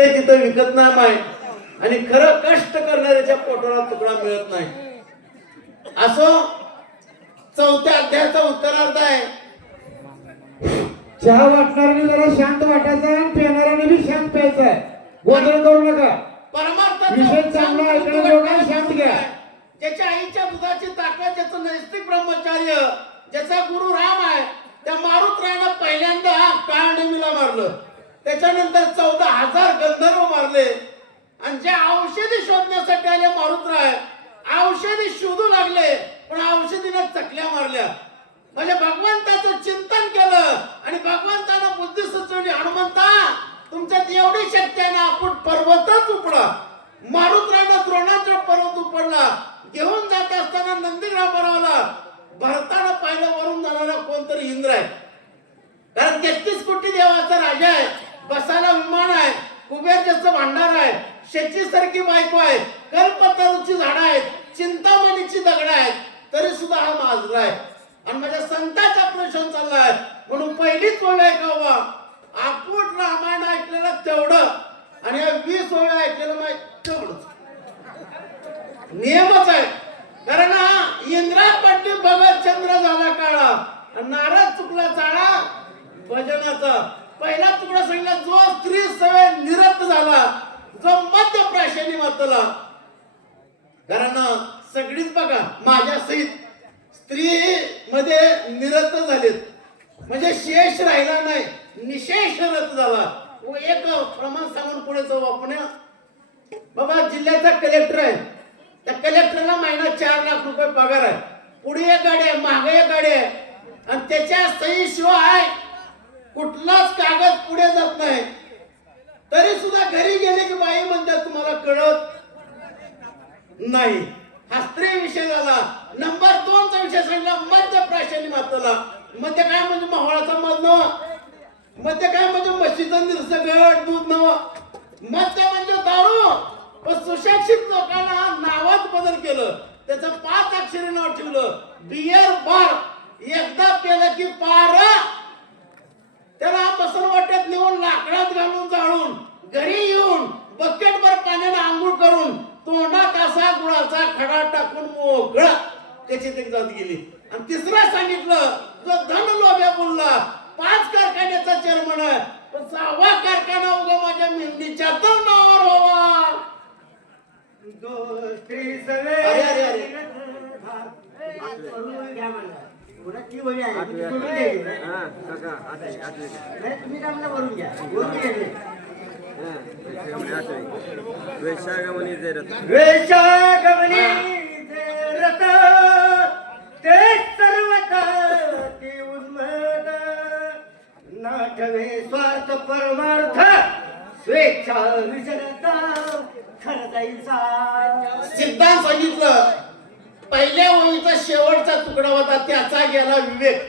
विकतय तिथं विकत नाही माय, आणि खरं कष्ट करणाऱ्याच्या पोटाला तुकडा मिळत नाही. असो, चौथ्या अध्यायाचा उत्तरार्ध आहे. चहा वाटणाऱ्याने जरा शांत वाटायचा आणि पिणाऱ्याने बी शांत प्यायचा आहे. गोंधळ करू नका. परमार्थाचा विषय चांगला ऐकणं लोकांना शांत घ्या. ज्याच्या आईच्या दुधाची ताकद, ज्याचं नैतिक ब्रह्मचार्य, ज्याचा गुरु राम आहे, त्या मारुतरायानं पहिल्यांदा काळनेमीला मारलं. त्याच्यानंतर 14,000 गंधर्व मारले. आणि ज्या औषधी शोधण्यासाठी आले मारुतराय, औषधी शोधू लागले, पण औषधीने चकल्या मारल्या. म्हणजे भगवंताचं चिंतन केलं आणि भगवंतानं बुद्धी सुचवली, हनुमंता तुमच्यात एवढी शक्ती आहे ना, आपण पर्वतच उपडा. मारुतरायानं द्रोणाचा पर्वत उपडला. घेऊन जात असताना नंदीग्राम बनवला. भरताना पाहिलं वरून जाणारा कोणतरी इंद्र आहे, कारण 33 कोटी देवाचा राजा आहे, बसायला विमान आहे, कुबेरचं भांडार आहे, शेची सारखी बायको आहे, कल्पतरूची झाडं आहेत, चिंतामणीची दगड आहेत, तरी सुद्धा हा माजला आहे. आणि माझ्या संताचा प्रश्न चाललाय, म्हणून पहिलीच वेळ ऐकावा. आपण रामायण ऐकलेलं तेवढं आणि 20 वेळा ऐकलेलं माहिती तेवढंच नियमच आहे. कारण इंद्रा पट्टी बघत चंद्र झाला काळा, नारद चुकला चाळा भजनाचा. पहिला तुकडा सांगितला, जो स्त्री सवय निरत झाला, जो मध्य प्राशनी मातला. कारण सगळीच बघा माझ्या सहित स्त्री मध्ये निरत झालेत, म्हणजे शेष राहिला नाही, निशेष रत झाला. एक प्रमाण सांगून पुढे जाऊ आपण. बाबा जिल्ह्याचा कलेक्टर आहे, त्या कलेक्टरला महिना 4 लाख रुपये पगार आहे. पुढे एक गाडी आहे, मागे एक गाडी आहे, आणि त्याच्या सही शिवाय कुठलाच कागद पुढे जात नाही. तरी सुद्धा घरी गेले की बाई म्हणतात तुम्हाला कळत नाही. हा स्त्री विषय झाला. नंबर 2 चा विषय सांगितला, मध्य प्राशनी मातला. मध्य काय म्हणजे मावळाचा मध नव, मध्य काय म्हणजे म्हशीचं निरसगड दूध नव, मध्य म्हणजे दारू. पण सुशिक्षित लोकांना नावात बदल केलं, त्याचं 5 अक्षरी नाव ठेवलं, बियर बार. एकदा पेलं की पार. त्याला बसन वाट्यात नेऊन लाकडात घालून जाळून घरी येऊन बकेटभर पाण्याने आंघोळ करून तोंडात असा गुळाचा खडा टाकून मोकळा त्याची ती जात गेली. आणि तिसरा सांगितलं, जो धन लोभ्या बोलला, 5 कारखान्याचा चेअरमन आहे, पण 6वा कारखाना उगा माझ्या मेंढीच्या तर नावावर व्हावा. अरे अरे अरे वैशागमनी रथ ते सर्वता ते उन्मत नाठवे स्वार्थ परमार्थ स्वेच्छा विसरता खरदाईचा. सिद्धांत सांगितलं, पहिल्या ओळीचा शेवटचा तुकडा होता, त्याचा गेला विवेक.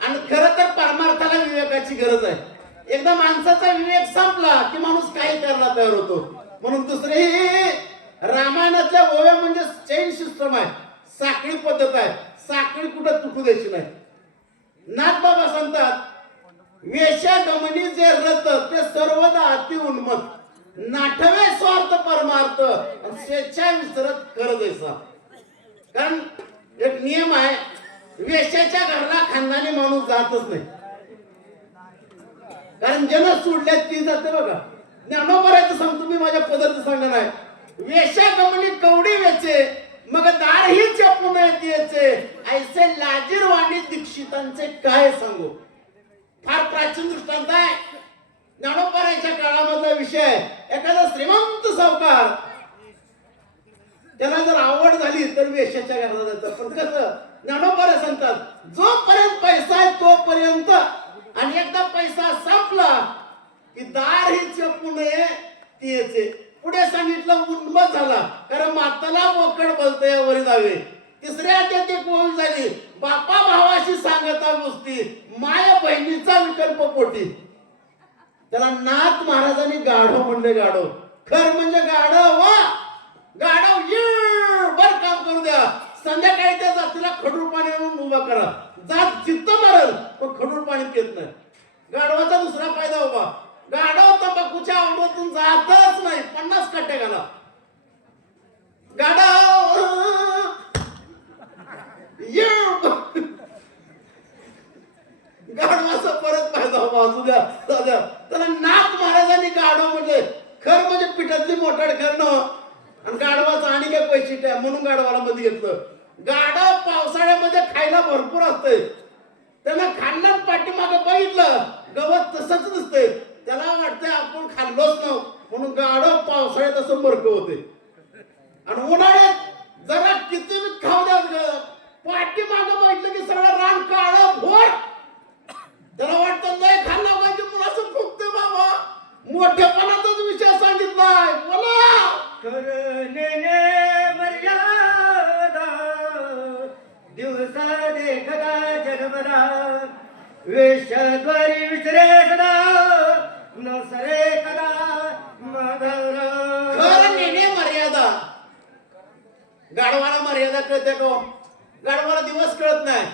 आणि खरं तर परमार्थाला विवेकाची गरज आहे. एकदा माणसाचा विवेक संपला की माणूस काही करायला तयार होतो. म्हणून दुसरे रामायणातल्या ओव्या म्हणजे चैन सिस्टम आहे, साखळी पद्धत आहे. साखळी कुठं तुटू द्यायची नाही. नाथबाबा सांगतात, वेश्यागमनी जे रत ते सर्वदा अति उन्मत, नाठवे स्वार्थ परमार्थ स्वेच्छा विसरत करत ऐसा. कारण एक नियम आहे, वेश्याच्या घरला खानदानी माणूस जातच नाही. कारण ज्यानं सोडल्या ती जाते बघा. ज्ञानोबरायचं सांगतो मी, माझ्या पद्धती सांगणार आहे. वेश्यागमनी कवडी वेचे, मग दार ही चपून येते, ऐसे लाजीरवाणी दीक्षितांचे काय सांगू. फार प्राचीन दृष्टांत आहे. ज्ञानोबरायच्या काळामधला विषय. एखादा श्रीमंत सावकार, त्याला जर आवड झाली तर वेश्याच्या घराला जातात. पण कसं ज्ञानोबा सांगतात, जोपर्यंत पैसा आहे तोपर्यंत, आणि एकदा पैसा संपला की दार ही चपून येते. पुढे सांगितलं उन्मत झाला, कारण माताला बोकड बोलते वरी जावे. तिसऱ्या अध्यात्मिक ओळख झाली, बापा भावाशी सांगता गोष्टी, माया बहिणीचा विकल्प पोटी. त्याला नाथ महाराजांनी गाढव म्हणले. गाढव खर म्हणजे गाढव. गाढव बर काम करू द्या, संध्याकाळी त्या जातीला खडूळ पाणी आणून उभा करा. जात चित्त मारल पण खडूळ पाणी पित नाही. गाढवाचा दुसरा फायदा उभा, गाढव तंबाखूच्या आवडीतून जातच नाही. 50 कट्टे घाला गाडा गाढवाचा परत फायदा बाजू द्या त्याला नाक महाराजांनी गाढव म्हटले. खर म्हणजे पिठातली मोठाड करणं आणि गाढवाचा आणि काय पैसे म्हणून गाढवाला मध्ये घेतलं. गाढव पावसाळ्यामध्ये खायला भरपूर असते. त्यानं खाल्लं पाठीमागं बघितलं गवत तसंच दिसतंय. त्याला वाटतंय आपण खाल्लोच ना म्हणून गाढव पावसाळ्यात असं मरक होते. आणि उन्हाळ्यात जरा किती खाऊ द्यात पाठीमागं बघितलं की सगळं रान काळं भोर. त्याला वाटतं लय खाल्ला पाहिजे पण असं फुकते बाबा. मोठेपणाचाच विषय सांगितलाय. बोला करणे मर्यादा दिवसा देखदा जगमरा वेशद्वारी विसरे सदा न सरे कदा मधुर. खरं नेणे मर्यादा. गाढवाला मर्यादा कळते का? गाढवाला दिवस कळत नाही.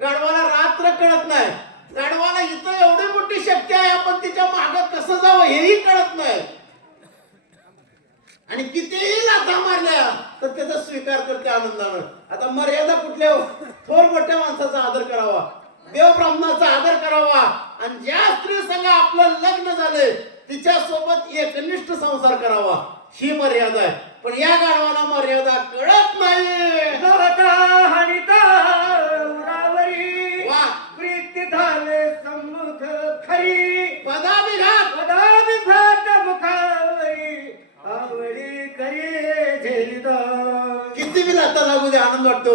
गाढवाला रात्र कळत नाही. गाढवाला इथं एवढी मोठी शक्ती आहे आपण तिच्या मागं कसं जावं हेही कळत नाही. आणि कितीही लाथा मारल्या तर त्याचा स्वीकार करते आनंदानं. आता मर्यादा कुठल्या? थोर मोठ्या माणसाचा आदर करावा, देव ब्राह्मणाचा आदर करावा आणि ज्या स्त्री संग आपलं लग्न झाले तिच्या सोबत एकनिष्ठ संसार करावा ही मर्यादा आहे. पण या गाढवाला मर्यादा कळत नाही. उरावरी वा प्रीती धावे सम्मुख खरी पदाभिघात मुखावरी आवडी करी झेलित. किती बी लाथा लागू दे आनंद वाटतो.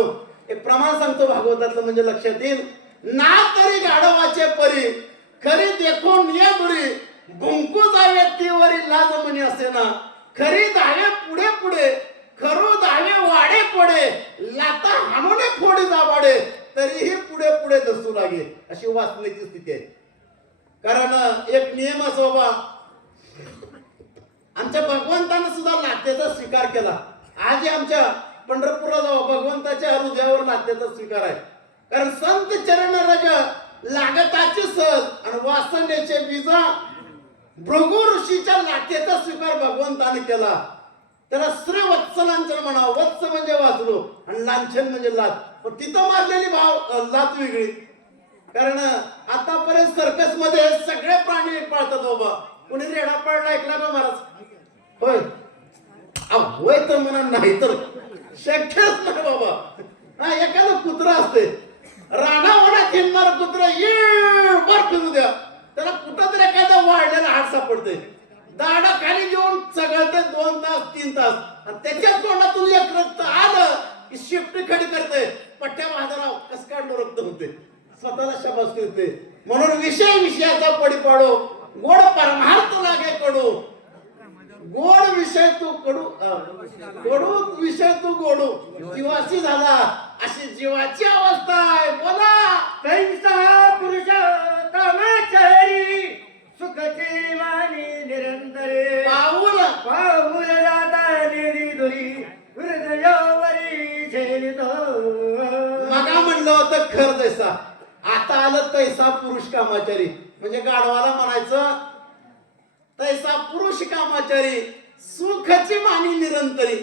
एक प्रमाण सांगतो भागवतातलं म्हणजे लक्षात येईल. ना तरी गाढवाचे परी खरी देखून ये दुरी भुंकू जावे तीवरी लाज म्हणी असे ना. खरी धावे पुढे पुढे खरू धावे वाडे पुढे लाता हाणूने फोडी दाबाडे तरीही पुढे पुढे दसू लागे अशी वाचण्याची स्थिती आहे. कारण एक नियम असो बाबा. आमच्या भगवंतानं सुद्धा लातेचा स्वीकार केला. आज आमच्या पंढरपूरला जाऊ भगवंताच्या हृदयावर लातेचा स्वीकार आहे. कारण संत चरण रज लागताची सहज आणि वासनेचे बीज भृगु ऋषीच्या लातेचा स्वीकार भगवंताने केला. त्याला श्री वत्सलांचन म्हणावं. वत्स म्हणजे वासरू आणि लांछन म्हणजे लात. पण तिथं मारलेली लात वेगळी. कारण आतापर्यंत सर्कस मध्ये सगळे प्राणी पाळतात बाबा. कुणी रेडा पाळला ऐकला का महाराज? होय होय तर म्हणा नाही तर शक्यच नाही बाबा. हा एखादं कुत्रा असते रानावनात हिंडणार कुत्रा बर फिरू द्या त्याला कुठं तरी एखादा वाढलेला हात सापडते. दाडा खाली घेऊन चघळते 2 तास 3 तास आणि त्याच्या तोंडातून एक रक्त आलं की शिफ्ट खडी करते. पट्ट्या बाजाराव कस काढलं रक्त होते. स्वतःला शाबास करते. म्हणून विषयाचा पडी पाडो गोड परमार्थ लागे कडू. गोड विषय तू कडू कडू विषय तू गोडू जीवाची झाला अशी जीवाची अवस्था आहे. बोला तैसा पुरुष कामाचारी सुखची मानी निरंतरे पाऊल पाऊल जाता निरी दुरी हृदयावरी झेलित. मगा म्हणलं होतं खर जैसा आता आलं तैसा पुरुष कामाचारी. म्हणजे गाढवाला म्हणायचं तैसा पुरुष कामाचारी सुखची मानी निरंतरी.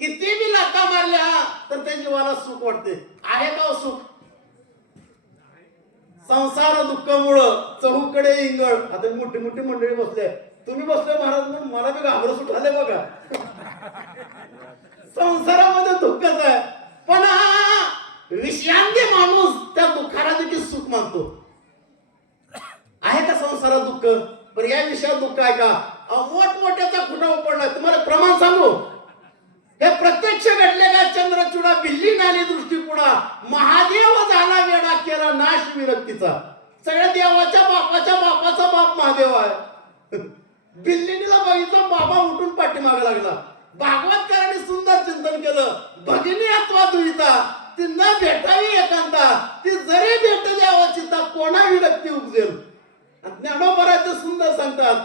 किती बी लाथा मारल्या तर त्या जीवाला सुख वाटते. आहे का सुख? संसार दुःखामुळं चहूकडे इंगळ. आता मोठी मोठी मंडळी बसले. तुम्ही बसले महाराज म्हणून मला बी घाबर सुटाले बघा. संसारामध्ये दुःखच आहे पण विषयांनी माणूस त्या दुःखाला देखील सुख मानतो. आहे का संसारात दुःख? पण या विषयात दुःख आहे का? मोठमोठ्याचा खुटा उपडला. तुम्हाला प्रमाण सांगू हे प्रत्यक्ष घडले का? चंद्रचूडा बिल्ली नाली दृष्टीपुडा महादेव झाला वेडा केला नाश विरक्तीचा. सगळ्या देवाच्या बापाचा बाप महादेव आहे. बिल्लीला बघितलं बाबा उठून पाठीमागे लागला. भागवतकारांनी सुंदर चिंतन केलं. भगिनी अथवा दुहिता ती न भेटावी एकांता ती जरी भेटली अवचिता कोणा विरक्ती उपजेल. ज्ञानोबराचं सुंदर सांगतात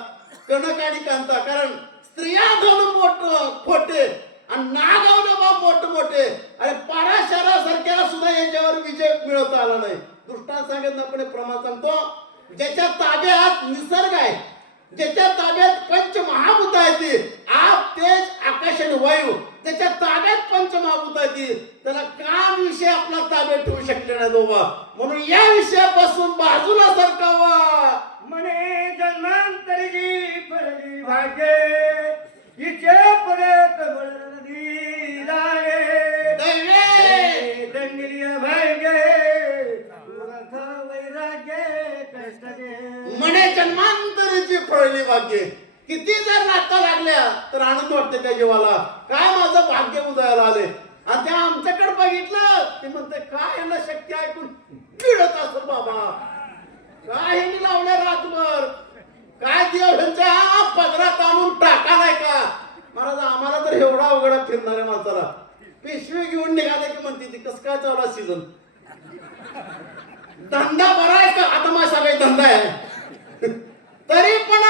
कणक आणि कांता. कारण स्त्रिया धन मोठ खोटे आणि नागावलं बा मोठ मोठे. अरे पाराशरासारख्याला सुद्धा याच्यावर विजय मिळवता आला नाही. दृष्टांत सांगितल्याप्रमाणे प्रमाण सांगतो. ज्याच्या ताब्यात निसर्ग आहे ज्याच्या ताब्यात पंचमहाभूत बाबा. म्हणून या विषयापासून बाजूला सरकावा. मने जन्मांतरी फळली भाग्ये हिचे पुढे कमळ नदी जाये दैवे दंडिलिया भाग्ये पुरख वैराग्ये कष्ट दे म्हणे जन्मांतरीची फळली भाग्य. किती जर नाता लागल्या तर आनंद वाटते त्या जीवाला. काय माझं भाग्य उदयाला आले. आणि त्या आमच्याकडे बघितलं ते म्हणते काय यांना शक्य ऐकून पिळत असत बाबा. काय ह्यांनी लावल्या रातभर. काय देव ह्यांच्या पदरात आणून टाकालाय का. महाराज आम्हाला तर एवढा अवघडा फिरणाऱ्या माणसाला पिशवी घेऊन निघाले की म्हणते ती कस काय चालला सीझन. धंदा बरा आहे का. आता माझा काही धंदा आहे तरी पण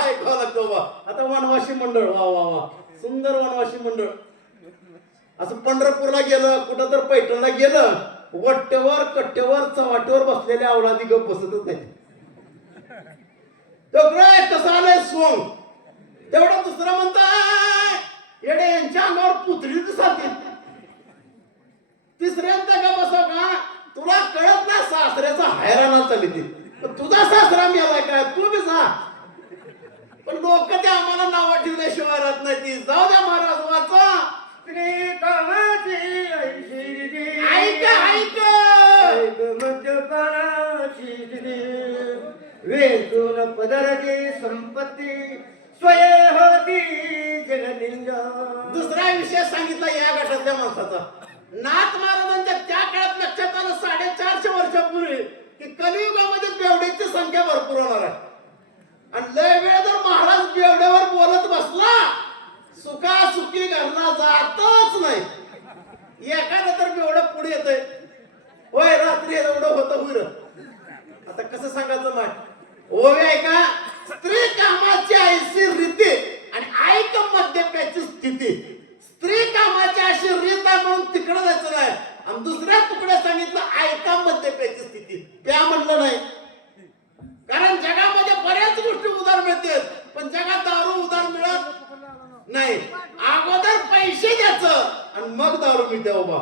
ऐकावं लागतो बा. आता वनवासी मंडळ वा वा वा सुंदर वनवासी मंडळ. असं पंढरपूरला गेलं कुठं तर पैठणला गेलं वट्टेवर कट्टेवर चवाटेवर बसलेल्या अवलादी गप बसतच नाही. कसं आलंय सोंग. तेवढं दुसरं म्हणताय येडे यांच्या अंगावर पुतळी दिसते. तिसऱ्यांदा का बसव का तुला कळत ना सासऱ्याचा हैराणा चालली ती. तुझा सासरा मेलाय काय तू बी जा. पण लोक ते आम्हाला नाव ठेवल्याशिवाय राहत नाही. ती जाऊ द्या महाराज वाचा. स्त्री कामाची ऐशी ऐक ऐक मद्यपानाची वेचून पदराची संपत्ती स्वय होती जगनिंद. दुसरा विषय सांगितला या गटातल्या माणसाचा. नाथ महाराजांच्या त्या काळात लक्षात आलं 450 वर्षापूर्वी की कलियुगामध्ये बेवड्याची संख्या भरपूर होणार आहे. आणि लय वेळ जर महाराज बेवड्यावर बोलत बसला सुखा सुखी घरला जातच नाही. एखादं तर बेवडं पुढे येतंय होय रात्री एवढं होतं होईल. आता कसं सांगायचं माय ओवे आहे का. स्त्री कामाची ऐशी रीती आणि ऐक मद्यपाची स्थिती. स्त्री कामाची अशी रीत आहे म्हणून तिकडे जायचं नाही. आणि दुसऱ्या तुकड्या सांगितलं ऐका मद्यपाची स्थिती. प्या म्हणलं नाही. कारण जगामध्ये बऱ्याच गोष्टी उधार मिळतात पण जगात दारू उधार मिळत नाही. अगोदर पैसे द्यायचं आणि मग दारू मिळते बाबा.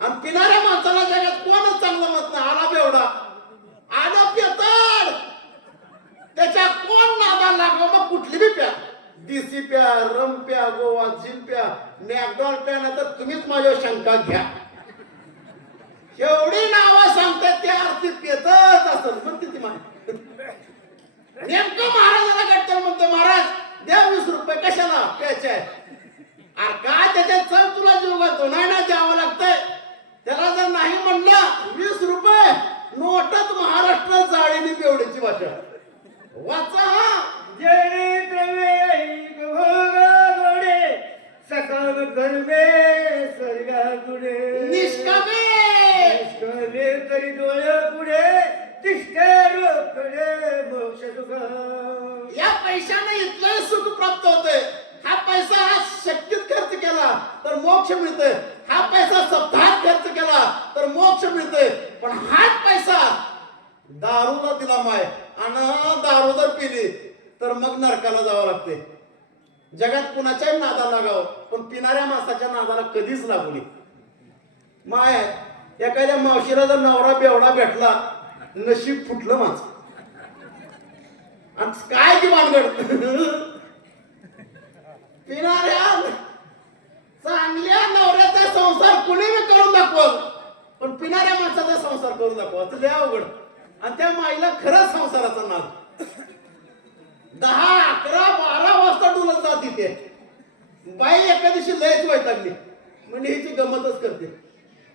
आणि पिणाऱ्या माणसाला जगात कोणच चांगलं मत नाही. आला बेवडा आला पेतड त्याच्या कोण नादा लागो मग कुठली बी प्या. देसी प्या रम प्या गोवा झिल प्या मॅकडॉल प्या ना तर तुम्हीच माझ्यावर शंका घ्या. एवढी नावं सांगतात त्या अर्थी पेतच असत म्हणते ती माहिती. नेमकं महाराजाला गट्टर म्हणतो महाराज द्या 20 रुपये कशाला प्यायचे. अरे काय त्याच्यात चल तुला जीव घालतो नाही ना द्यावं लागतंय. त्याला जर नाही म्हणलं 20 रुपये नोटच महाराष्ट्र जाळीने बेवड्याची भाषा वाचा. जेणे द्रव्ये गोडे सकाळ कर्मे स्वर्गा पुढे निष्कामे निष्कामे तरी डोळे पुढे तिष्ठे रोकडे मोक्ष सुख. या पैशाने इथलं सुख प्राप्त होते. हा पैसा हा शक्तीत खर्च केला तर मोक्ष मिळते. हा पैसा सप्ताहात खर्च केला तर मोक्ष मिळते. पण हाच पैसा दारूला दिला माय आणि दारू जर पिली तर मग नरकाला जावं लागते. जगात कुणाच्याही नादाला लागावं पण पिणाऱ्या माणसाच्या नादाला कधीच लागू नये. माय एखाद्या मावशीला जर नवरा बेवडा भेटला नशीब फुटलं माणसं. आणि काय ती भानगड पिणाऱ्या चांगल्या नवऱ्याचा संसार कुणी बी करून दाखवल पण पिणाऱ्या माणसाचा संसार करून दाखवा तर लय अवघड. आणि त्या माईला खरंच संसाराचा नाद 10, 11, 12 वाजता डुलत जात तिथे. बाई एका दिवशी लयच वैतागली म्हणजे हिची गमतच करते.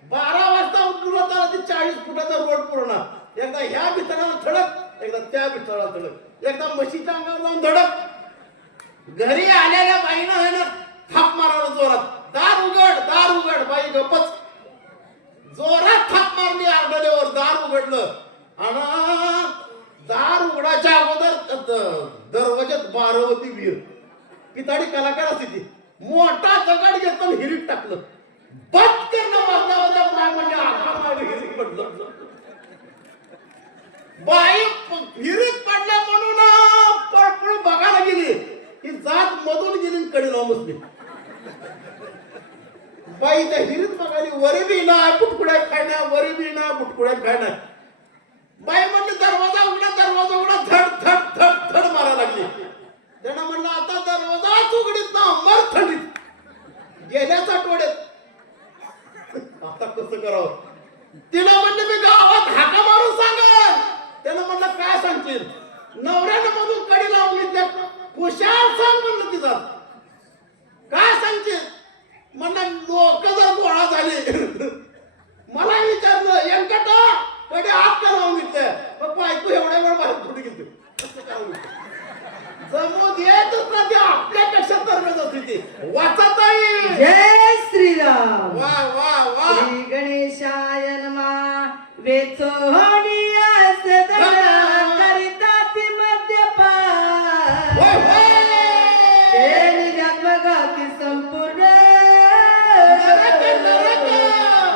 12 वाजता डुलत आला ती 40 फुटाचा रोड पूर्ण. एकदा ह्या भितराला थडक एकदा त्या भितराला थडक एकदा म्हशीच्या अंगावर जाऊन धडक. घरी आलेल्या बाईनं आहे ना थाप मारायला जोरात. दार उघड बाई गपच. जोरात थाप मारली आरडल्यावर दार उघडलं आणि दार उघडाच्या अगोदर दरवाज्यात 12वती वीर पिताडी कलाकार असते ती मोठा दगड घेतलं हिरीत टाकलं. पटकन वाजल्या पाय म्हणजे आकार मारली हिरीत पडलं. बाई हिरीत पडल्या म्हणून पळपळ बघायला गेली. ही जात मधून गेली कडी लावून बसली. बाई त्या हिरीत बघाली वरी बी ना बुटकुड्या खाण्या वरी बी ना बुटकुड्या खाण्या. बाई म्हणली दरवाजा उघडा धड धड धड धड मारा लागली. त्यानं म्हणलं आता दरवाजाच उघडीत ना मर थंडीत गेल्याचा टोड्यात. आता कसं करावं. तिनं म्हणलं मी गावात हाका मारून सांगेन. त्यानं म्हणलं काय सांगशील. नवऱ्यानं मधून कडी लावून घेतल्या कुशाल सांग म्हणलं तिचा. काय सांगशील म्हणलं लोक जर गोळा झाले. मला विचारलं यंकटा कडे हात का लावून घेतलं. मग बायको एवढ्या वेळ बाहेर थोडी घेतो. जमू देतच ना ते आपल्यापेक्षा तरबेज असते ती. वाचत आहे. जय श्रीराम. वा वा वा. श्री गणेशाय नमः. वेचोनिया सदना करिता ती मद्यपान. होय, होय. ते निघात बघा ती संपूर्ण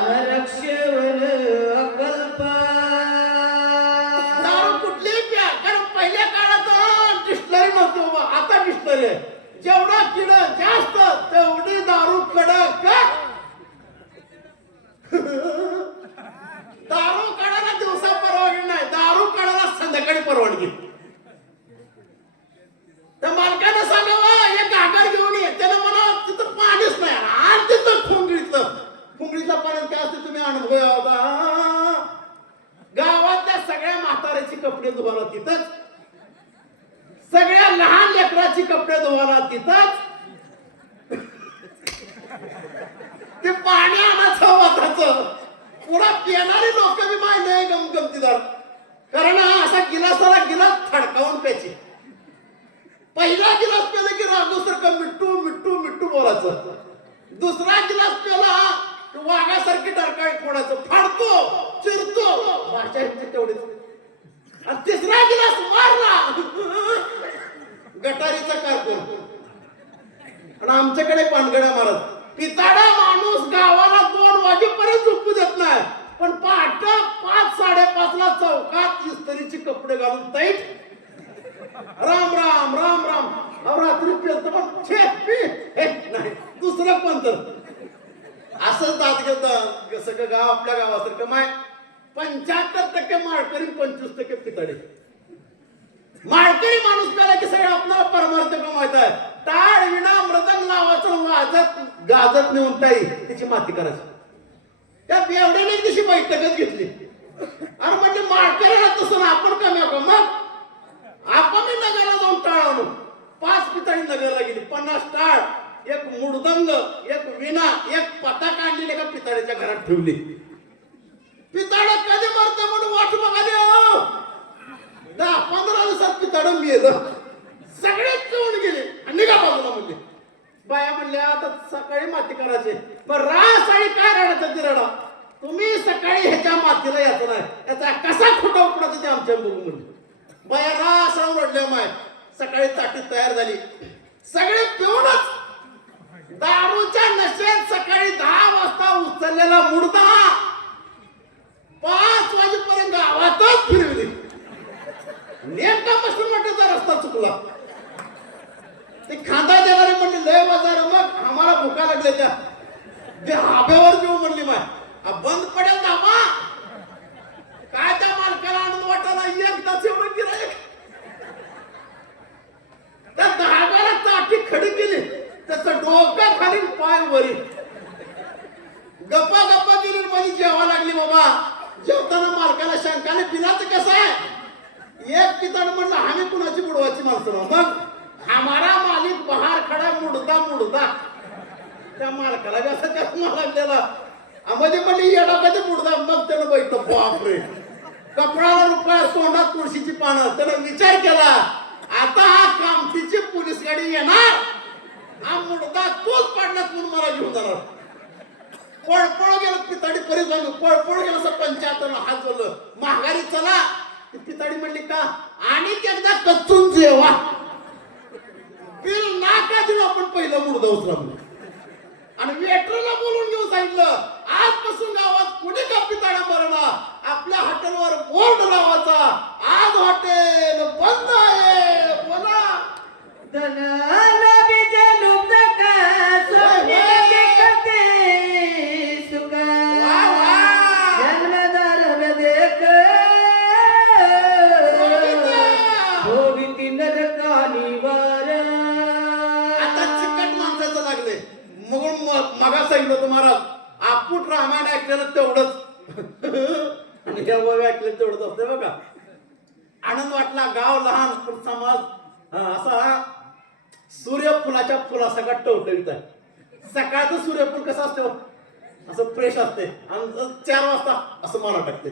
नरक्षवर अकल्प. दारू कुठली प्या. कारण पहिल्या काळात डिस्टलरी नव्हती बाबा. आता डिस्टलरी आहे. जेवढा किड जास्त तेवढी दारू कडक. दारू काढायला दिवसा परवानगी नाही. दारू काढायला संध्याकाळी परवानगी. त्या मालकानं सांगावं एक घागर घेऊन ये. त्यानं म्हणा तिथं पाणीच नाही. आणि तिथं खुंगडीतला पाण्यात काय असते तुम्ही अनुभव होता. गावातल्या सगळ्या म्हाताऱ्याची कपडे धुवायला तिथंच. सगळ्या लहान लेकराची कपडे धुवायला तिथंच. ते पाणी आणायचं वाटायचं. पुढा पिणारी लोक बी माहिती नाही गमतीदार. कारण असा गिलासाला गिलास थडकावून प्यायचे. पहिला गिलास प्याला की राघोसारखं मिट्टू मिट्टू मिट्टू बोलायचं. दुसरा गिलास प्याला वाघासारखी टरकाळी फोडायचं. फाडतो चिरतो भाषा तेवढीच. आणि तिसरा गिलास मारला गटारीचा कारकून. आणि आमच्याकडे पानगड्या मारत. पिताडा माणूस गावाला 2 वाजेपर्यंत झोपू देत नाही. पण पहाटे 5-5:30ला चौकात इस्त्रीचे कपडे घालून तैट राम राम राम राम. रात्री पेलत पण छे नाही दुसरं पण तर असंच दात घेत. सगळं गाव आपल्या गावासारखं माय. 75% माळकरी 25% पिताडे. माळकरी माणूस प्याला की सगळं आपल्याला परमार्थ कमायचं आहे. टाळ विणा मृदंग लावायचं वाजत गाजत नेऊन ताई तिची माती करायची. त्या बेवड्याने तिची बैठकच घेतली. आणि म्हणजे माळकऱ्याला तसं ना आपण कमी का मग आपण नगरला जाऊन टाळ आणू. 5 पिताळी नगरला गेली. 50 टाळ, एक मुडदंग, एक विणा, एक पताका आणलेली एका पिताळ्याच्या घरात ठेवली. पिताळ कधी मरते म्हणून वाट बघाली. 10-15 दिवसात पिताळ मेलं. सगळे पिऊन गेले आणि निघा बाजूला म्हणले. बाया म्हणल्या आता सकाळी माती करायचे. पण रासाळी काय रडायचं ती रडा. तुम्ही सकाळी ह्याच्या मातीला यायचं नाही. याचा कसा खोटा उपडाचा ते आमच्या बघू म्हणले. बाया रासाळून रडल्या. माय सकाळी ताटीत तयार झाली. सगळे पिऊनच दारूच्या नशेत सकाळी 10 वाजता उचललेला मुडदा 5 वाजेपर्यंत गावातच फिरवली. नेमका मस्टमटाचा रस्ता चुकला. ते खांदा देणारे म्हणले लय बाजार मग आम्हाला भुका लागले. त्या हाब्यावर घेऊ म्हणली. माय बंद पडेल दाबा. काय त्या मालकाला आनंद वाटायला एकदाच एवढं गिरायक. त्या धाब्याला चाटी खडी केली. त्याचं डोकं खाली पाय वरी. गप्पा गप्पा केली माझी जेवा लागली. बाबा जेवताना मालकाला शंकाने पिण्याचं कसं आहे. एक पिताड म्हणलं आम्ही कुणाची बुडवाची माणसं. मग हमारा मालिक बाहेर खडा मुडदा मुडदा. त्या मालकाला कसं चष्मा लागलेला. आम्ही म्हणली येडा कधी मुडदा. मग त्यानं बघितलं बापरे कपडाला रुपया तोंडात तुळशीची पानं. त्यानं विचार केला आता हा कामठीची पोलीस गाडी येणार. हा मुडदा तोच पाडण्यात म्हणून मला घेऊन जाणार. पळपळ गेलं पिताडी परी जाऊन पळपळ गेलं. असं 75 हात जोडलं. माघारी चला. पिताडी म्हणली का आणि एकदा कच्चून जेवा. बिल नाका देऊन आपण पहिलं मुडदा उचला. आणि वेटरला बोलून घेऊन सांगितलं आजपासून गावात कुठे का पिताडा मरला. आपल्या हॉटेलवर बोर्ड लावायचा आज हॉटेल बंद आहे. बोला धन बीज लुप्त का सोने के कते मगा सांगितलं तुम्हाला आपूट रामायण ऐकलेलं तेवढंच आणि हे वय ऐकलेलं तेवढंच असते बघा. आनंद वाटला. गाव लहान पण समाज असा सूर्यफुलाच्या फुलासकट टवटवीत आहे. सकाळचं सूर्यफूल कसं असतं असं फ्रेश असते आणि 4 वाजता असं मला टाकते.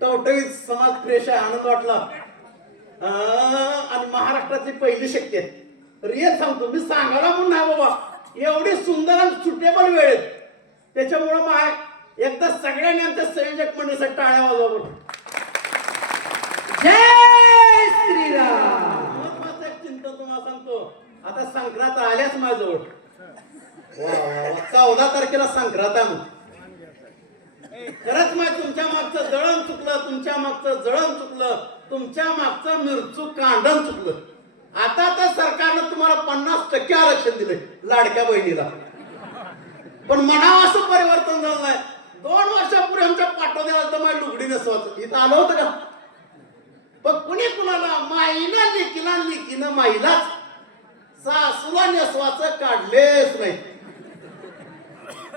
टवटवीत समाज फ्रेश आहे. आनंद वाटला. आणि महाराष्ट्रातली पहिली शक्ती आहे. रिअल सांगतो मी, सांगायला म्हणून नाही बाबा, एवढी सुंदर आणि सुटेबल वेळ आहे. त्याच्यामुळं माय एकदा सगळ्यांनी आमच्या संयोजक मंडळीसाठी टाळ्या वाजवा. जय श्रीराम. महत्वाचं एक चिंतन तुम्हाला सांगतो. आता संक्रांत आल्याच माझ्याजवळ. 14 तारखेला संक्रांत आहे. खरंच माहिती तुमच्या मागचं जळण चुकलं, तुमच्या मागचं जळण चुकलं, तुमच्या मागचं मिरचू कांडण चुकलं. आता तर सरकारनं तुम्हाला 50% आरक्षण दिलंय लाडक्या बहिणीला. पण म्हणावं असं परिवर्तन झालं नाही. 2 वर्षापूर्वी आमच्या पाठवण्याला तर माझी लुगडी नेसवायचं इथं आलं होतं का? पण कुणी कुणाला माईला लेकीला, लेकीनं माईलाच, सासूला नेसवाचं काढलेच नाही.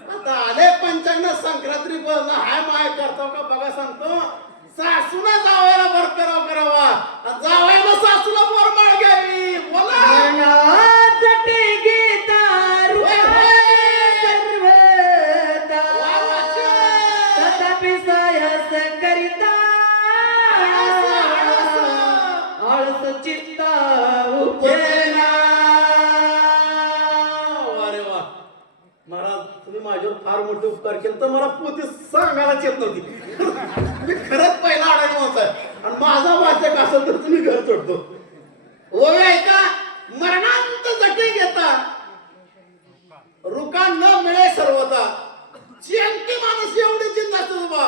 आता आले 95 संक्रांती हाय माय करतो का बघा. सांगतो सासूला जावायला बरकराव करावा, जावायला सासूला बोरमाळ घ्यावी. बोला मनाजटे गीता सर्वदा तथापि सायस करिता आळस चित्ता उपजेना. अरे वा महाराज, तुम्ही माझ्यावर फार मोठे उपकार केले. तर मला पोती सांगायलाच येत नव्हती. मी खरंच पहिला अडाणी होता आणि माझा वाचक असेल तर तुम्ही घर सोडतो. ओवे ऐका, मरणांत जटे घेता रुका न मिळे सर्वता. चिंती माणूस एवढी चिंता असते बा.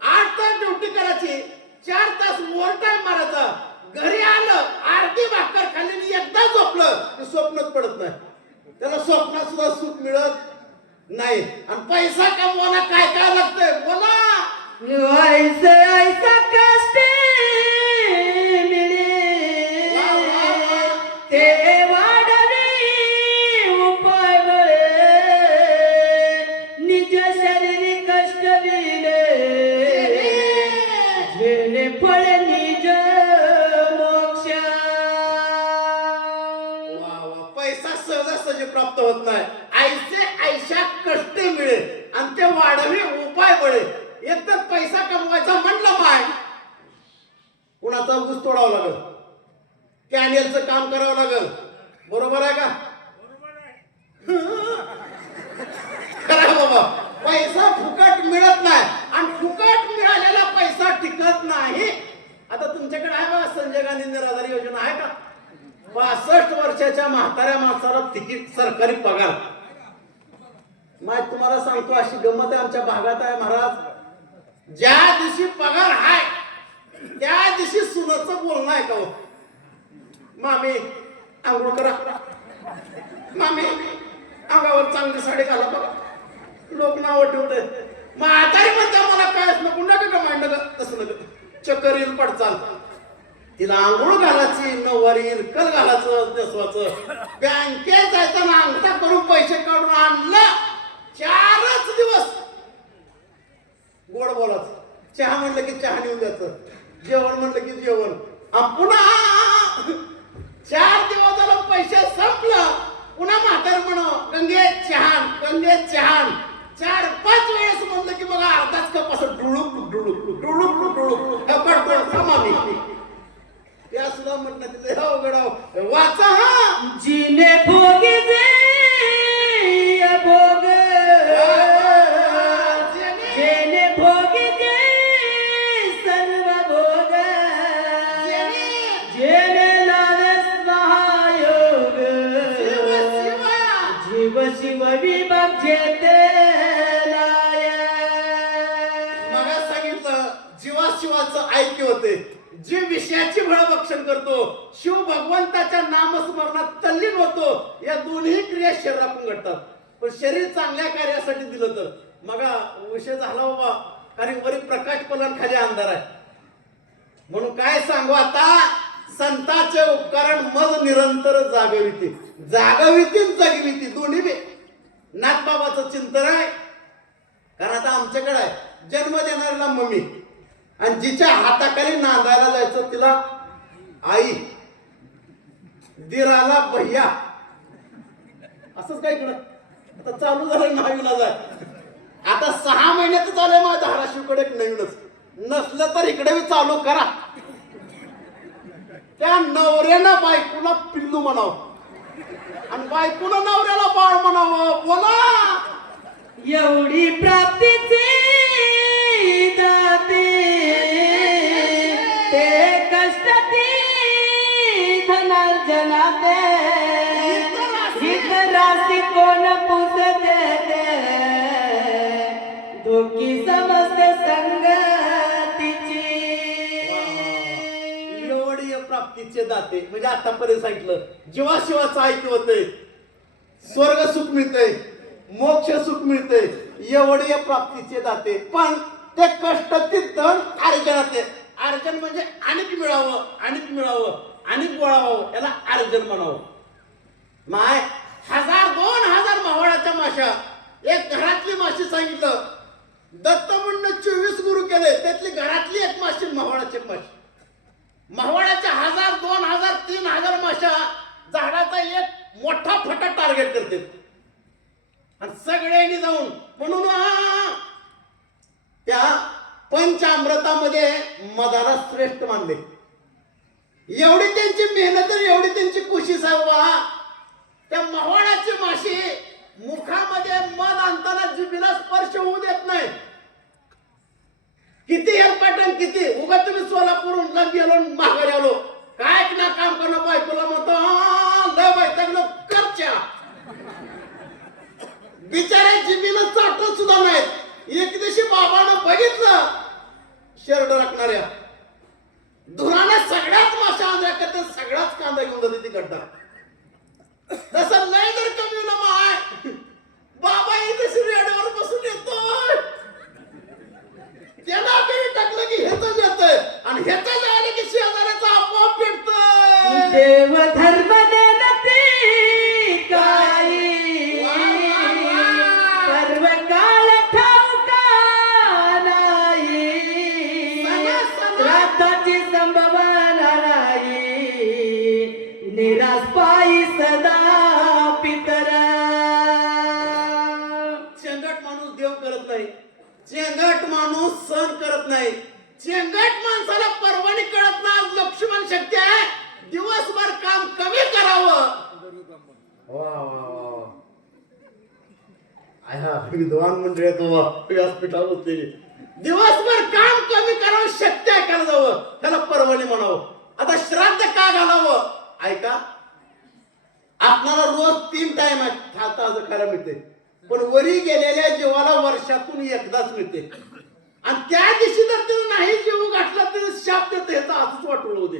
8 तास ड्युटी करायची, 4 तास ओव्हर टाइम मारायचा. घरी आलं अर्धी भाकर खाल्ली, एकदा झोपलं की स्वप्नच पडत नाही. त्याला स्वप्नात सुद्धा सुख मिळत नाही. आणि पैसा कमवायला काय काय लागतंय बोला. ऐसा ऐसा कष्ट मिळे ते वाढवे उपाय निज शरीरी कष्ट दिले जेणे फळ निज मोक्ष. पैसा सहजासहजी प्राप्त होत नाही. ऐसे ऐशा कष्ट मिळे आणि ते वाढवे उपाय बळे. एकतर पैसा कमवायचा म्हणलं माय, कुणाचा ऊस तोडावं लागल, कॅनेलचं काम करावं लागल. बरोबर आहे का? खरं बाबा, पैसा फुकट मिळत नाही आणि फुकट मिळालेला पैसा टिकत नाही. आता तुमच्याकडे आहे बघा संजय गांधी निराधार योजना आहे का? 65 वर्षाच्या म्हाताऱ्या माणसाला तिकीट सरकारी पगार. माहिती तुम्हाला सांगतो, अशी गंमत आहे आमच्या भागात आहे महाराज. ज्या दिवशी पगार आहे त्या दिवशी सुनाचं बोलणं आहे का हो? मामी आंघोळ करा, मामी अंगावर चांगली साडी घाला बघा. लोक नाव ठेवते. म्हातारी म्हणते मला कायच नको, नका मांड तसं नका, चक्कर येईल पडचाल. तिला आंघोळ घालायची, नऊवारी इरकल घालायचं, नेसवाचं. बँकेत जायचं ना अंगठा करून पैसे काढून आणलं. 4च दिवस गोड बोलायचं. चहा म्हणलं की चहा नेऊन द्यायचं, जेवण म्हणलं की जेवण. पुन्हा 4 दिवस झालं पैसे संपलं. पुन्हा म्हातार म्हणा गंगेत चहान, गंगेत चहान. 4-5 वेळेस म्हणलं की बघा अर्धाच कप असं डुळूक डुळूक डुळूक डुळूक मामी या सुद्धा म्हणणं तिथे अवघड वाचा. हा जिने भोगे भोग जेने भोगे सर्व भोग जेने लावे महायोग जीव शिव विभाग जेते मग सांगितलं जीवाशिवाचं ऐक्य होते. जे विषयाची भळभक्षण करतो, शिव भगवंताच्या नामस्मरणात तल्लीन होतो. या दोन्ही क्रिया शरीरातून घडतात. पण शरीर चांगल्या कार्यासाठी दिलं तर मग विषय झाला बाबा. कारण वरी प्रकाश पलन खाली अंधार आहे. म्हणून काय सांगू आता, संतांचे उपकरण मज निरंतर जागविते, जागविती जगविती दोन्ही नाथबाबाचं चिंतन आहे. कारण आता आमच्याकडे आहे जन्म देणाऱ्याला मम्मी आणि जिच्या हाताखाली नांदायला जायचं तिला आई, दिराला भैया, असंच काय इकडं आता चालू झालं नवीनच आहे. आता 6 महिन्यात चालू माझ्या धाराशिवकडे एक नवीनच, नसलं तर इकडे मी चालू करा. त्या नवऱ्यानं बायकोला पिल्लू म्हणावं आणि बायकोनं नवऱ्याला बाळ म्हणावं. बोला एवढी प्राप्तीची दाते ते कष्टाती धनार्जनाते हितराशी कोण पुसते ते दुःखी समजते संगतीची. एवढी प्राप्तीचे दाते म्हणजे आतापर्यंत सांगितलं जीवाशिवाचं ऐकवतंय, स्वर्ग सुख मिळतंय, मोक्ष सुख मिळतंय, एवढी प्राप्तीचे दाते. पण ते कष्टाचे धन अर्जनाते. अर्जन म्हणजे आणिक मिळावं, आणिक मिळावं, आणिक गोळावं, याला अर्जन म्हणावं. माय 1000-2000 मावळाच्या माश्या, एक घरातली माशी सांगितलं दत्त म्हणून 24 गुरु केले, त्यातली घरातली एक माशी मावळाची एक माशी. मावळाच्या 1000-2000-3000 माश्या झाडाचा एक मोठा फटा टार्गेट करते आणि सगळ्यांनी जाऊन म्हणून त्या पंचामृतामध्ये मधाला श्रेष्ठ मानले. एवढी त्यांची मेहनत आणि एवढी त्यांची कोशिश आहे बा. त्या मावळाची माशी मुखामध्ये मध आणताना जिभेला स्पर्श होऊ देत नाही. किती हेल्पाटन किती उगा तुम्ही सोलापूरला गेलो माघारी आलो काय ना काम करणं बायकोला म्हणतो लय बायकोला करच्या बिचारे जिबीला चाटत सुद्धा नाहीत. एक दिवशी बाबानं बघितलं शेरड राखणाऱ्या धुराने सगळ्याच माशा आंध्या करते, सगळ्याच कांदा घेऊन जाते ती गड्डा. तसं लय जर कमी ना माय बाबा इथे रेड्यावर बसून येतोय, त्याला काही टाकलं की ह्याच येतंय आणि ह्याच जायला की शेजाऱ्याचा आपोआप भेटतोय. देव धर्म देनती काही सर्व काळ ठाऊका नाही, श्राद्धाची संभावना नाही, निराश पायी सदा पितरा. चेंगट माणूस देव करत नाही, चेंगट माणूस सण करत नाही, चेंगट माणसाला परवानी कळत नाही. आज लक्ष्मण शक्ती आहे, दिवसभर काम कमी करावं. विद्वान मंडळी व्यासपीठावर बसलेली, दिवसभर काम कमी करावं, शक्ती ऐकायला जावं, त्याला परवानी म्हणावं. आता श्राद्ध का घालावं ऐका, आपल्याला रोज 3 टाइम ताजं खायला मिळते, पण वरी गेलेल्या जीवाला वर्षातून एकदाच मिळते. आणि त्या दिवशी जर तिने नाही जीव गाठला तरी शाप देत ह्याचा असंच वाटवलं होते.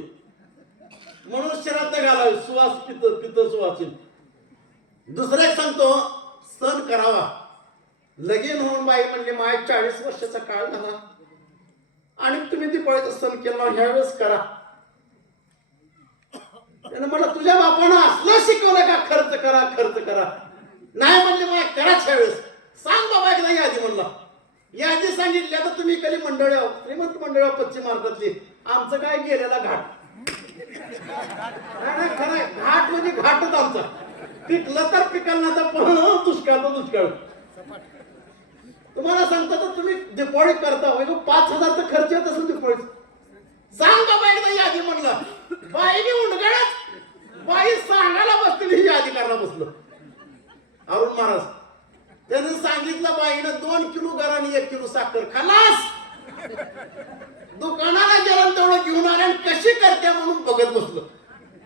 म्हणून श्राद्ध घालावे, सुवास पित सुवासीन. दुसरं एक सांगतो, सण करावा. लगीन होऊन बाई म्हणली माय 40 वर्षाचा काळ झाला आणि तुम्ही दिवाळीचा सण केला, ह्यावेळेस करा. त्यानं म्हणलं तुझ्या बापानं असलं शिकवलं का खर्च करा खर्च करा. नाही म्हणले माय कराच ह्यावेळेस. सांग बाबा एकदा यादी म्हणला. यादी सांगितली. आता तुम्ही कधी मंडळ श्रीमंत मंडळ पश्चिम महाराष्ट्रातली, आमचं काय गेलेला घाट. खरं घाट म्हणजे घाटच आमचा. पिकलं तर पिकल ना तर दुष्काळ तर दुष्काळ. तुम्हाला सांगतो तर तुम्ही दिवाळी करता 5,000 खर्च येत असेल दिवाळी. सांग बाबा एकदा यादी म्हणलं. बाईने उंडगळत बाई सांगायला बसली, ही यादी करायला बसलं. अरुण महाराज त्याने सांगितलं बाईनं 2 किलो गरानी 1 किलो साखर खालास. दुकानाला गेलं तेवढं घेऊन आले आणि कशी करते म्हणून बघत बसलो.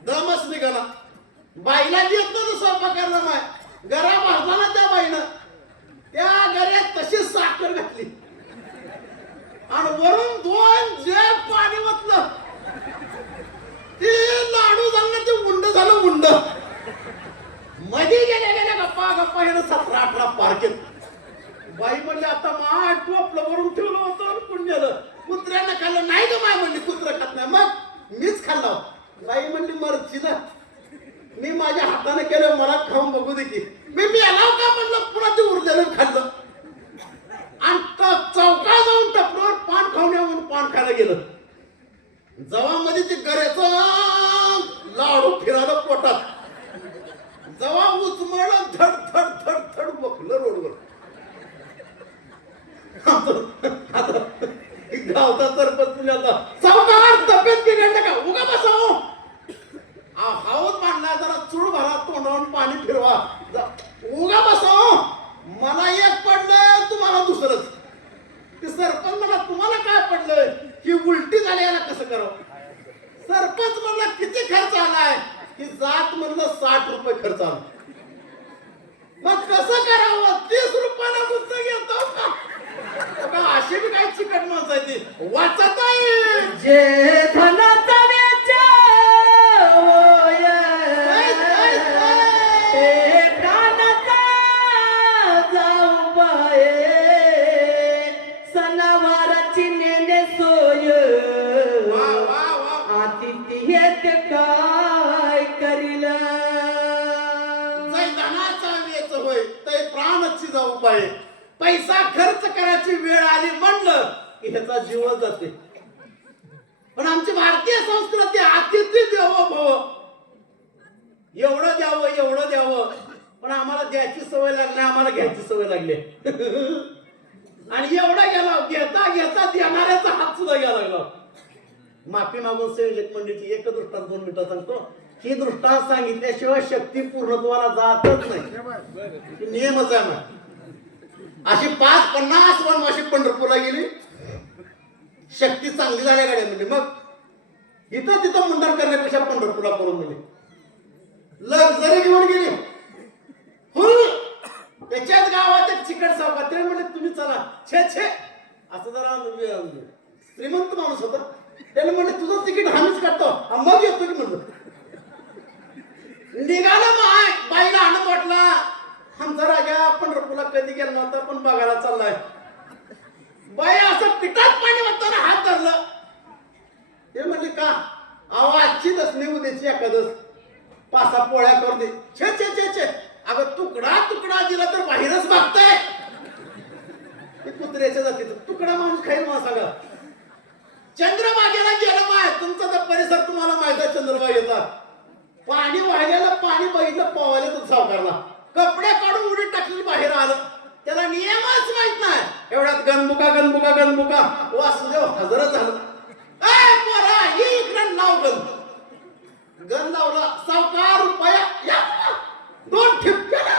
दमच निघाला. बाईला देत नव्हतं स्वयंपाकाला माय. गरा भाजला ना त्या बाईनं. त्या गऱ्यात तशीच साखर घातली आणि वरून 2 जेब पाणी ओतलं. ते लाडू झालं, ते उंड झालं उंड. मध्ये गेल्या गप्पा गप्पा हे 17-18 पार केलं. बाई म्हणली आता माय टोपलं वरून ठेवलं होतं कुण गेलं. कुत्र्यानं खाल्लं नाही ग माय म्हणली, कुत्र खात नाही. मग मीच खाल्ला. बाई म्हणली मरची ना, मी माझ्या हाताने केलं, मला खाऊन बघू दे की. मी आलाव का म्हणलं, पुन्हा ते उरलेलं खाल्लं आणि चौका जाऊन टपरीवर पान खाऊन येऊन पान खायला गेलं. जवा मध्ये ते गऱ्याचं लाडू फिरायला पोटात, जवा उचमळलं थड थड थड थड बकलं रोडवर. आता गावचा सरपंच पुण्याचा सावकार तब्येत बिघडलं का, उगा बसाव हाऊस मांडला, जरा चूड भरा, तोंडावून पाणी फिरवा, उगा बसाव. मला एक पडलं, तुम्हाला दुसरंच. ते सरपंच मला तुम्हाला काय पडलं, ही उलटी झाली, याला कसं करावं. सरपंच म्हणला किती खर्च आलाय, की जात म्हणलं 60 रुपये खर्च आला. मग कसं करावं, 30 रुपयाला गुंत घेतो का. अशी बी काही चिकट माणसं आहे ती, वाचत आहे. जे धनाचा होय, ते प्राणाचा जाऊ पाये, सणावाराची नेणे सोय, वा वा वा. आतिथ्येत काय करील. जय धनाचा वेच होय, तै प्राणची जाऊ पाय. पैसा खर्च करायची वेळ आली म्हणलं की ह्याचा जीव जाते. पण आमची भारतीय संस्कृती अतिथी देवो भव, एवढं द्यावं एवढं द्यावं, पण आम्हाला द्यायची सवय लागली, आम्हाला घ्यायची सवय लागली. आणि एवढं गेला, घेता घेता देणाऱ्याचा हात सुद्धा घ्यायला लागला. माफी मागून संयोजक मंडळीची एक दृष्टांत 2 मिनिटं सांगतो. ही दृष्टांत सांगितल्याशिवाय शक्ती पूर्णत्वाला जातच नाही, नियमच आहे ना. अशी 5-50 वनवाशी पंढरपूरला गेली, शक्ती चांगली झाल्या गाड्या म्हणजे. मग इथं तिथं मुंडन करण्यापेक्षा पंढरपूरला करून दिली. लक्झरी घेऊन गेली, त्याच्याच गावात एक चिकट सावकार, ते म्हणले तुम्ही चला. छे छे, असं जरा श्रीमंत माणूस होता, त्याने म्हणले तुझं तिकीट आम्हीच काढतो, मग येतो की म्हणलं. निघाला माय, बाईला आनंद वाटला, आमचा राजा पंढरपूरला कधी गेला नव्हता पण बघायला चाललाय. बाई असं पिठात पाणी वाटताना हात धरलं. ते म्हणले का, अहो आजची दसमी उद्याची एकादस, 5-6 पोळ्या करू दे. छे छे छे छे, अगं तुकडा तुकडा दिला तर बाहेरच मागताय. ते कुत्र्याच्या जातीचं तुकडा माणूस खाईल मला सांगा. चंद्रभागेला गेलं माय, तुमचा तर परिसर तुम्हाला माहित आहे चंद्रभागेचा. पाणी वाहिलेलं पाणी बघितलं, पोवायला तर सावकारला कपडे काढून उडी टाकली, बाहेर आलं. त्याला नियमच माहित नाही. एवढ्यात गणमुका गणमुका गणमुका वासुदेव हजर झालं. इकडे नाव गण लावला, सावकार रुपया या 2 ठिपक्याला.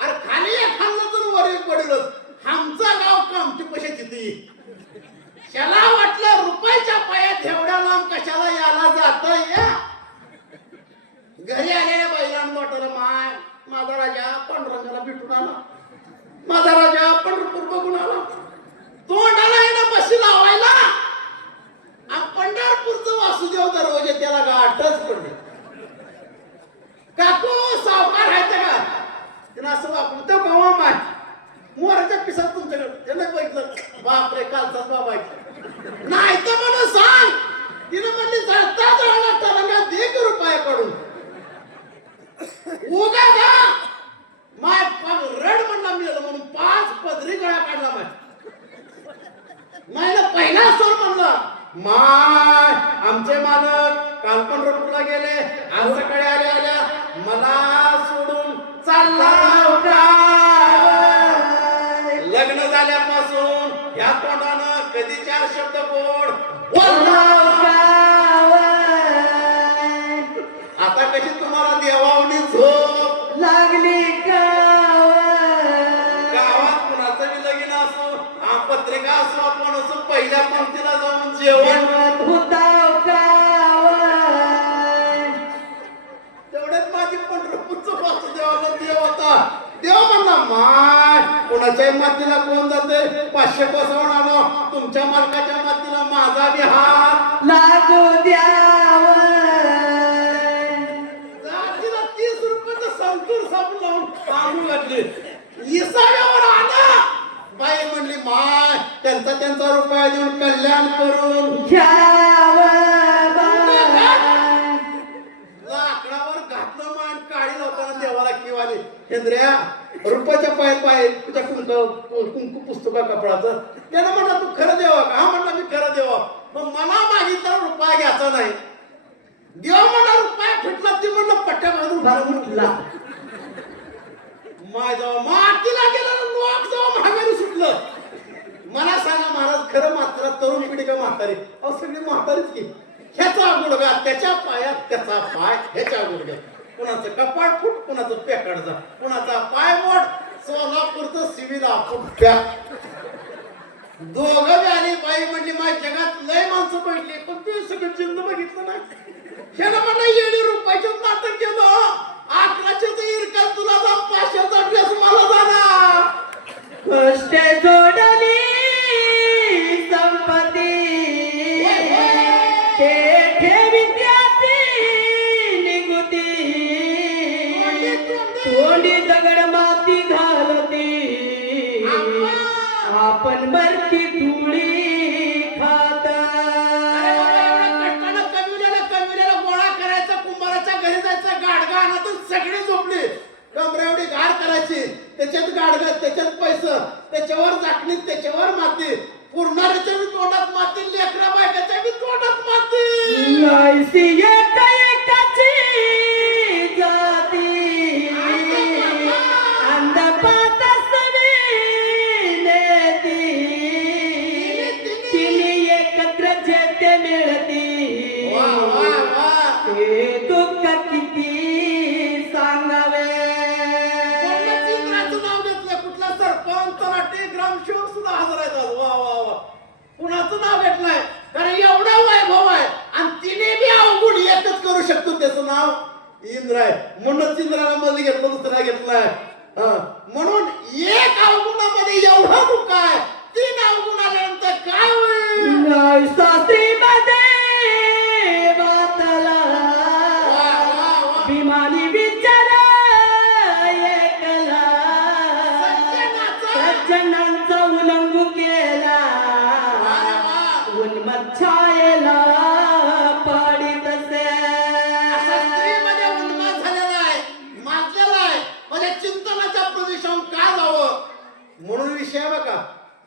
अरे खाली एक खाल्लं तर वर एक पडलंच. आमचा गाव कामठी पैसे तिथे. त्याला वाटलं रुपयाच्या पायात एवढ्या लांब कशाला याला जात या. घरी आलेल्या बैलांना वाटलं माय, माझा राजा पांडुरंगाला भेटून आला, माझा राजा पंढरपूर बघून आला. तोंडाला येणं बशी लावायला, पंढरपूरचं वासुदेव दरवाजे त्याला गाठच पडले. काकू सावकार आहे का, त्यानं असं वापरून तो गावा माय मोराच्या पिसात तुमच्याकडे. त्यानं बघितलं, बापरे कालचाच बाबा नाही तर म्हणून सांग. तिनं म्हणली जळता जळाला तरंगा दे की रुपया काढून. उगा का माय रड म्हणला मिळालं म्हणून 5 पदरी गळा काढला माय. मायला पहिला स्वर म्हणला, माय आमचे मालक काल पंढरपूरला गेले, आज सकाळी आल्या मला सोडून चालला होता. लग्न झाल्यापासून या तोंडानं कधी 4 शब्द गोड बोलला. आता कशी तुम्हाला देवावणी झोप लागली का. गावात कुणाचं बी लगीन असो, पत्रिका असो, आपण असो, पहिल्या पंक्तीला जाऊन जेवण तेवढ्यात माझी पंढरपूरचं वासुदेवाला देव होता. देव म्हणला माय कोणाच्याही मातीला कोण जाते, 500 कोसावून आलो, तुमच्या मालकाच्या मातीला माझा बी हात लागू द्यावं. तिला 30 रुपयाचं संतूर साबण लावून तांदूळ घातले. इसाव्यावर आला, बाई म्हणली माय त्यांचा रुपया देऊन कल्याण करून लाकडावर घातलं मान, काळी लावताना देवाला किंवा आणि हेंद्र्या रुपयाच्या पाय तुझ्या कुंकू पुस्तका कपडाचं. त्यानं म्हणलं तू खरं देवा का? हा म्हणला मी खरं देवा. मग मला मागितला रुपया घ्यायचा नाही. देव म्हणला रुपया फिटला ती म्हणलं पट्ट्या बांधून उठला माझा मातीला गेला लोक जाऊ माघारी सुटलं. मला सांगा महाराज खरं मात्र तरुण पिढी का म्हातारी? अहो सगळी म्हातारीच की. ह्याचा गुडघा त्याच्या पायात त्याचा पाय ह्याच्या गुडघ्या. कुणाचं कपाट फुट कुणाचं पेकडचा कुणाचा पाय मोड सोलापूरचं सिव्हिल फुटत्या. दोघं आली बाई म्हणली माझ्या जगात लय माणसं बघितली पण तू सगळं चिन्ह बघितलं नाही. ह्याला म्हणा येडी रुपयाचं नाटक केलं. 11चे इरकल तुला जा 500चा ड्रेस मला जाणार. कष्ट जोडली संपत्ती ते विद्यार्थी निगुती तोंडी दगड माती घालती आपण मरती धुळी खाता. कष्टानं कमिलेला गोळा करायचा कुंभाराच्या घरी जायचं गाडगा आणातून सगळी झोपली. कमरा एवढी गाड करायची त्याच्यात गाडगा त्याच्यात पैसे त्याच्यावर झाकणी त्याच्यावर माती पुरणाऱ्याच्या बी तोंडात माती लेकरा बायकाच्या बी तोंडात माती. नाहीसी एकाची जाती अंधपात नेती तिने एकत्र जेते मिळती वा वा वा. ते दुःख किती सांगावे. इंद्राचं नाव घेतलं. कुठला सरपंच तलाठी ग्रामसेवक सुद्धा हजर आहेत आज. वा वा वा. कुणाचं नाव घेतलंय कारण एवढा वैभव आहे आणि तिने बी अवगुण एकच करू शकतो. त्याचं नाव इंद्र आहे. म्हणूनच इंद्राला मध्ये घेतलं दुसरा घेतलाय. म्हणून एक अवगुणामध्ये एवढं दुःख आहे. 3 अवगुण आल्यानंतर काय होईल? शास्त्रीमध्ये वातला वा वा वा. विमानी विचार एकला सज्जनांचा उल्लंघ केला उन्मच्छायेला पाडी तसे. असा स्त्रीमध्ये उन्माद झालेला आहे माजलेला आहे. म्हणजे चिंतनाच्या प्रदेशावर का जावं म्हणून विषय बघा.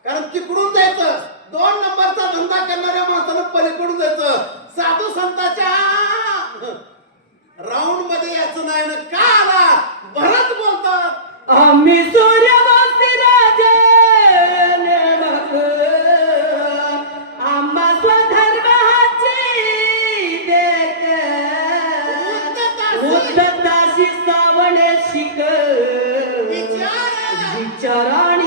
कारण तिकडून जायचं 2 नंबरचा धंदा करणाऱ्या माणसानं पलीकडून जायचं. साधू संतांच्या राऊंड मध्ये यायचं नाही ना. का आला भरत बोलतात आम्ही सूर्यवंशी राजे नेमक आम्हा स्वधर्माची देत उद्धताशी सावणे शिक विचार विचाराणी